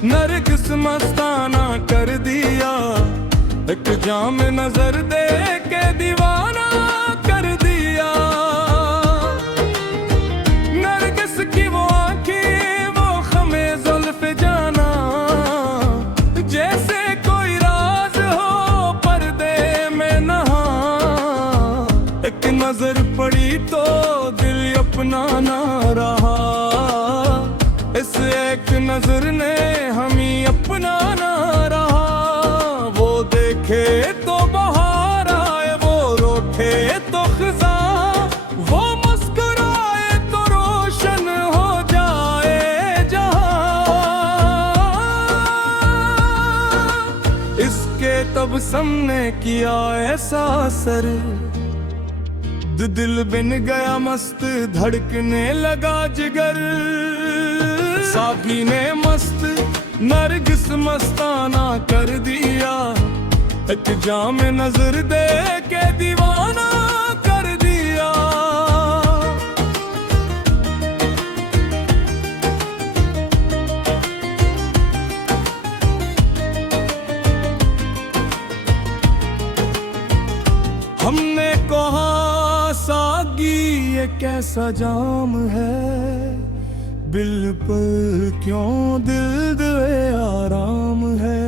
नरगिस मस्ताना कर दिया, एक जाम नजर दे के दीवाना कर दिया। नरगिस की वो आंखें, वो खमे जुल्फ जाना, जैसे कोई राज हो पर्दे में नहा। एक नजर पड़ी तो दिल अपना ना रहा, इस एक नजर ने हम ही अपना ना रहा। वो देखे तो बहार आए, वो रोके तो खिज़ां, वो मुस्कुराए तो रोशन हो जाए जहां। इसके तब सबने किया ऐसा असर, दिल बिन गया मस्त, धड़कने लगा जिगर। साकी ने मस्त नरगिस मस्ताना कर दिया, एक जाम नजर दे के दीवाना कर दिया। हमने कहा सागी ये कैसा जाम है, बिल पर क्यों दिल दे आराम है।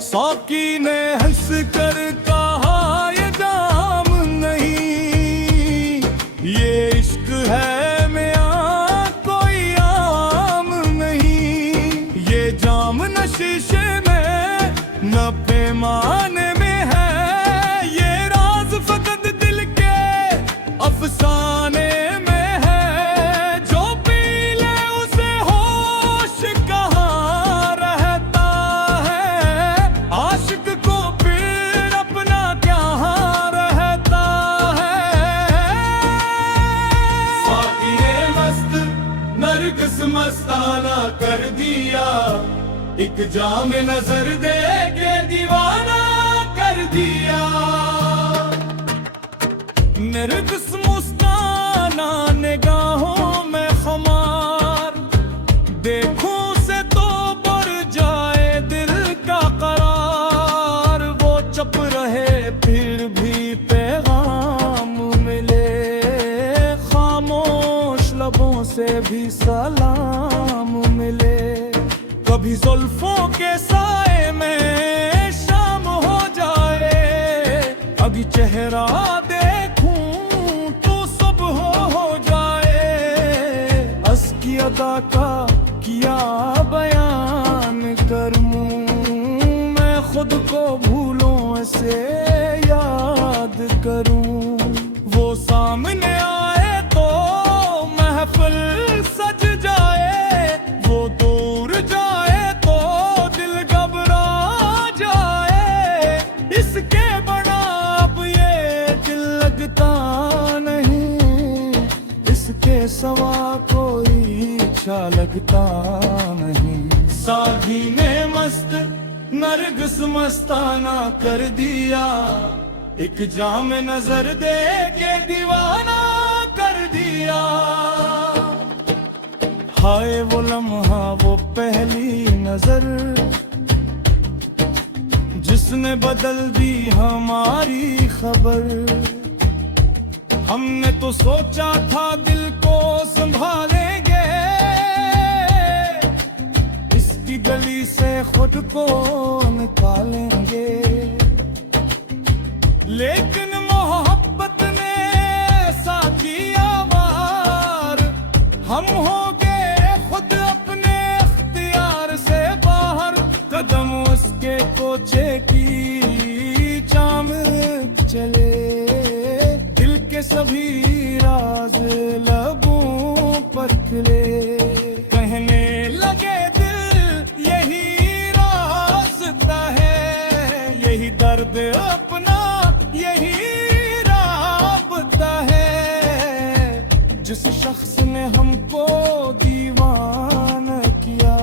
साकी ने हंस कर कहा ये जाम नहीं, ये इश्क है मियां कोई आम नहीं। ये जाम न शीशे में न पैमाने में है, ये राज फकत दिल के अफसाने में। नरगिस मस्ताना कर दिया, एक जाम नजर दे के दीवाना कर दिया। नरगिस मस्ताना निगाहों में खुमार, देखूं से तो बढ़ जाए दिल का करार। वो चुप रहे फिर भी पैगाम मिले, खामोश लबों से भी सलाम मिले। कभी जुल्फों के साए में शाम हो जाए, अभी चेहरा देखूं तो सब हो जाए। हंस की अदा का किया बयान करूं, मैं खुद को भूलों से याद करूं। वो सामने आए तो महफिल सज जाए, वो दूर जाए तो दिल घबरा जाए। इसके बड़ा अब ये दिल लगता नहीं, इसके सवा कोई अच्छा लगता नहीं। सागी ने मस्त नरगिस मस्ताना कर दिया, एक जाम नजर दे के दीवाना कर दिया। हाय वो लम्हा, वो पहली नजर, जिसने बदल दी हमारी खबर। हमने तो सोचा था दिल को संभालेंगे, इसकी गली से खुद को निकालेंगे। लेकिन मोहब्बत ने ऐसा किया वार, हम हो गए खुद अपने अख्तियार से बाहर। कदम उसके कोचे की चाम चले, दिल के सभी राज लबों पर खिले। कहने लगे दिल यही रास्ता है, यही दर्द अपना यही राबता है। जिस शख्स ने हमको दीवाना किया,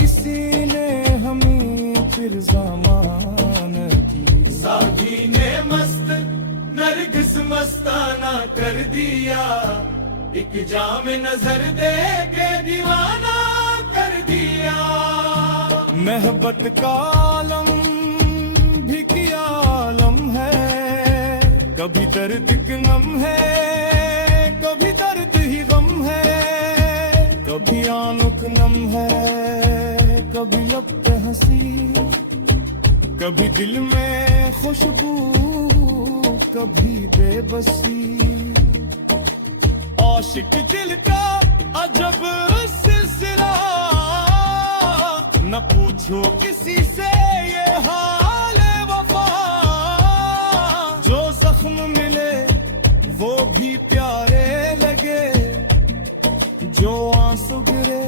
किसी ने हमें फिर ज़माना की। साकी ने मस्त नरगिस मस्ताना कर दिया, एक जाम नजर दे के दीवाना कर दिया। मोहब्बत का आलम भी किया आलम है, कभी दर्द की गम है, कभी दर्द ही गम है, कभी आंख नम है, कभी लब पे हंसी, कभी दिल में खुशबू, कभी बेबसी। आशिक दिल का अजब सिलसिला, न पूछो किसी से ये हाल वफा। जो जख्म मिले वो भी प्यारे लगे, जो आंसू गिरे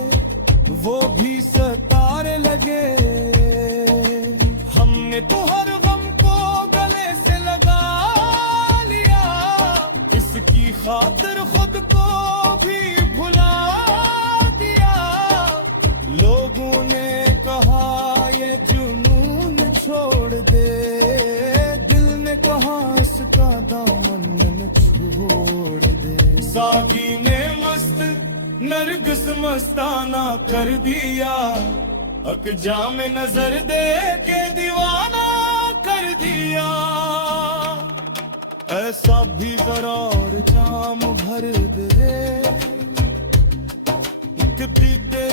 वो भी सतारे लगे। हमने तो हर गम को गले से लगा लिया, इसकी खातिर खुद को भी भुला दिया। लोगों ने कहा ये जुनून छोड़ दे, दिल ने कहा इसका दामन न छोड़ दे। सागी ने मस्त नरगिस मस्ताना कर दिया, अकजा में नजर दे के दीवाना कर दिया। ऐसा भी जरा और जाम भर दे, एक दीदे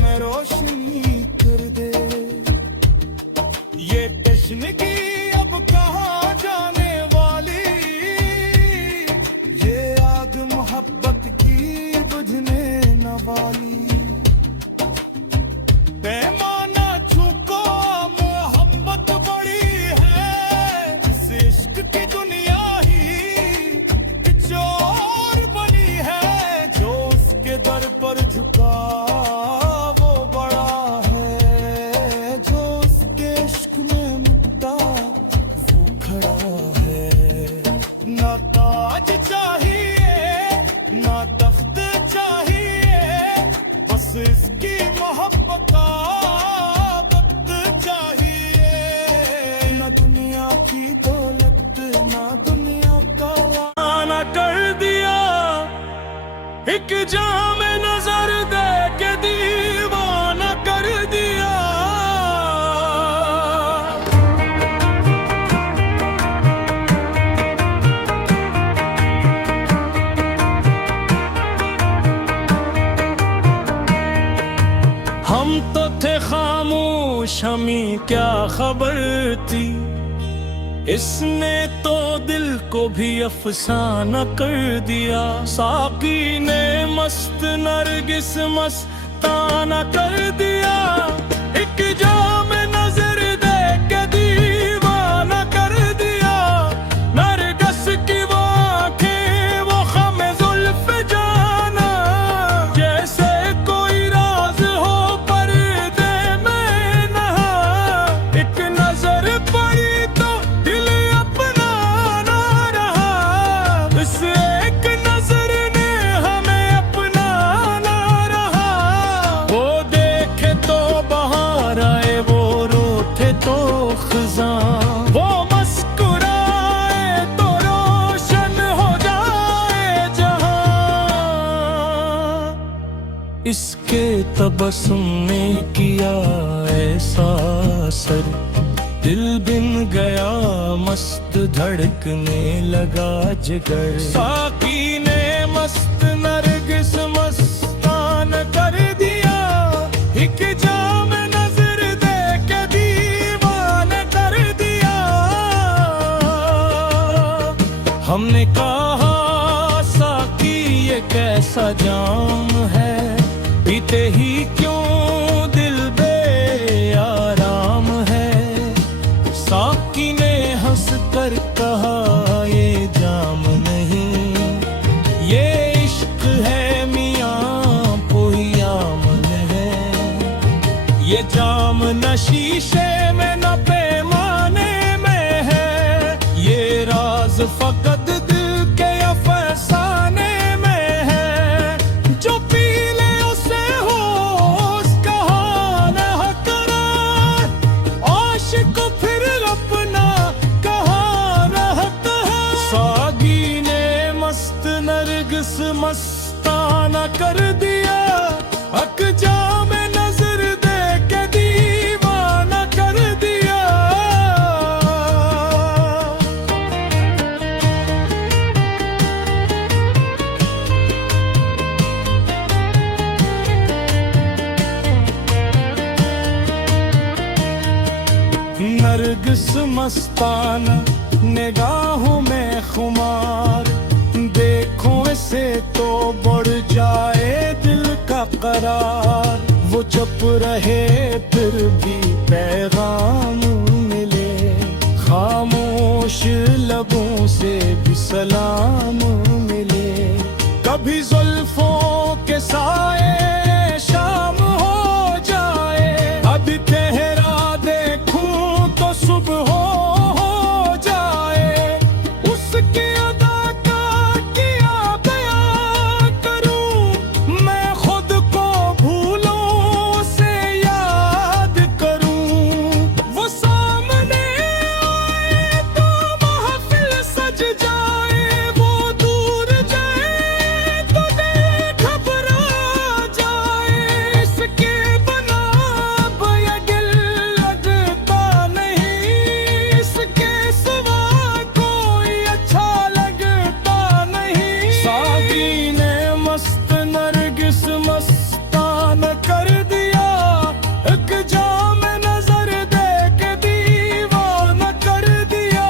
में रोशनी कर दे। ये तशनगी अब कहाँ जाने वाली, ये आग मोहब्बत की बुझने न वाली। पैमाना छूको मोहब्बत बड़ी है, इस इश्क की दुनिया ही चोर बनी है। जो उसके दर पर झुका वो बड़ा है, जो उसके इश्क में मुद्दा वो खड़ा है। ना ताज चाहिए ना तख्त चाहिए, बस इसकी मोहब्बत का वक्त चाहिए। ना दुनिया की दौलत ना दुनिया का लाना कर दिया, एक जाम नजर दे के दीवाना कर दिया। हम तो थे खामोश, हमें क्या खबर थी, इसने तो दिल को भी अफसाना कर दिया। साकी ने मस्त नरगिस मस्ताना कर दिया, एक जाम नजर दे के दीवाना कर दिया। नरगिस की वो आंखें वो ख़म जुल्फ जाना, जैसे कोई राज हो पर्दे में नहा। एक नजर पड़ी तो दिल अपना ना रहा, इस एक नजर ने हमें अपना ना रहा। वो देखे तो बहार आए, वो रोते तो खज़ां, वो मुस्कुराए तो रोशन हो जाए जहां। इसके तबस्सुम ने किया ऐसा असर, दिल बिन गया मस्त धड़कने लगा जिगर। साकी ने मस्त नरगिस मस्तान कर दिया, एक जाम नजर दे के दीवाना कर दिया। हमने कहा साकी ये कैसा जाम है, पीते ही क्यों दिल बेआराम है। साकी ने हंस कर कहा ये जाम नहीं, ये इश्क है मियां पोयाम है। ये जाम न शीशे में न पैमाने में है, ये राज फकत दिल के अफसाने में है। जो पी ले उसे होश कहा न करार, आशिक फिर अपना कहा रहता है। सागी ने मस्त नरगिस मस्ताना कर दिया, अकजा में नजर दे के दी नरगिस मस्ताना निगाहों में खुमार, देखो इसे तो बढ़ जाए दिल का करार। वो चुप रहे फिर भी पैगाम मिले, खामोश लबों से भी सलाम मिले। कभी जुल्फों के साए शाम हो जाए, अभी तेरा देखूं तो सुबह हो जाए। उसकी अदा का किया बयां करूं, मैं खुद को भूलूं उसे याद करूं। वो सामने आए तो महफिल सज जाए, वो दूर जाए तो दिल घबरा जाए। इसके बना अब ये दिल लगता नहीं, इसके सिवा कोई अच्छा लगता नहीं। सादी ने मस्त नरगिस मस्तान कर दिया, एक जाम नजर दे के दीवाना कर दिया।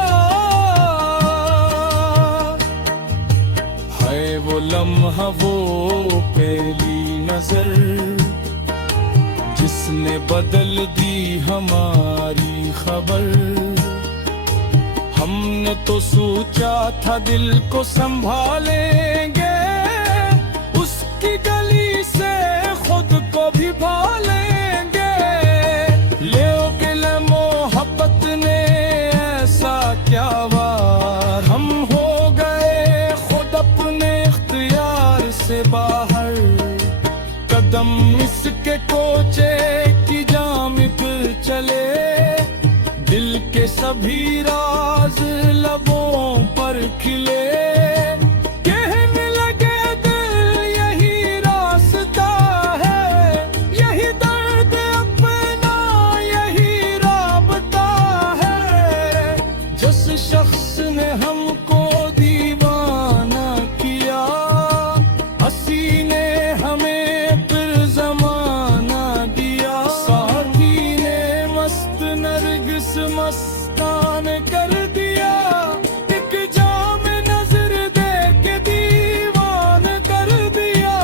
है वो लम्हा वो पहली नजर, जिसने बदल दी हमारी खबर। हमने तो सोचा था दिल को संभालेंगे, उसकी गली से खुद को भी भालेंगे। लेकिन मोहब्बत ने ऐसा क्या वार, हम हो गए खुद अपने इख्तियार से बाहर। कदम इसके कोचे की जामिब चले, दिल के सभी राज लबों पर खिले। कहने लगे दिल यही रास्ता है, यही दर्द अपना यही राबता है। जिस शख्स ने हमको दीवाना किया, हंसी ने हमें फिर जमाना दिया। साथी ने मस्त नरगिस मस्तान कर दिया, एक जाम नजर दे के दीवान कर दिया।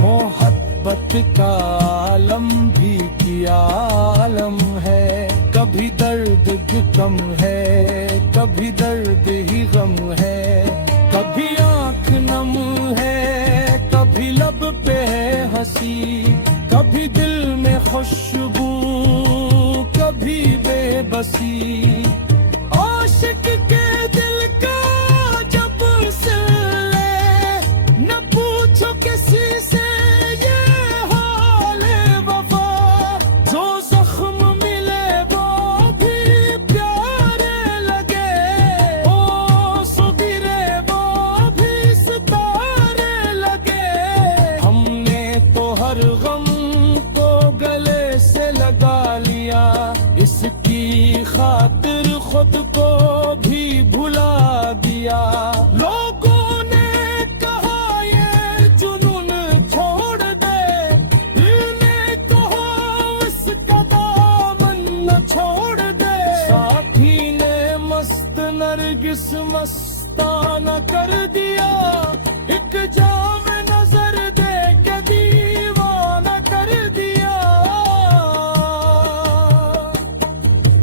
मोहब्बत का आलम भी किया आलम है, कभी दर्द भी कम है, कभी दर्द ही गम है। कभी आंख नम है, कभी लब पे है हंसी, कभी दिल में खुशबू, कभी बेबसी। आशिक के दिल का जब सिले, न पूछो किसी से ये हाल वफा। जो जख्म मिले वो भी प्यारे लगे, ओ सुगिरे वो भी सितारे लगे। हमने तो हर गम को गले से लगा लिया, इसकी खातिर खुद को भी भुला दिया। लोगों ने कहा ये जुनून छोड़ दे, इन्हें कहो इसका दामन न छोड़ दे। साथी ने मस्त नरगिस मस्ताना कर दिया, एक जाम नजर दे के दीवाना कर दिया।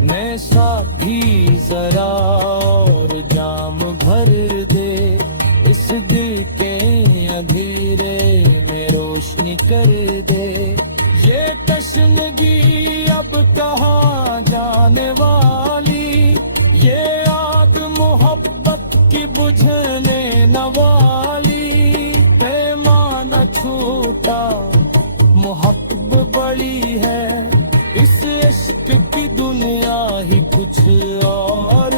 मैं साथी जरा और जाम भर दे, इस दिल के अंधेरे में रोशनी कर दे। ये तशनगी अब कहाँ जाने वाली, ये आग मोहब्बत की बुझने न वाली। पैमाना छूटा मोहब्बत बड़ी है, इस इश्क की दुनिया ही कुछ और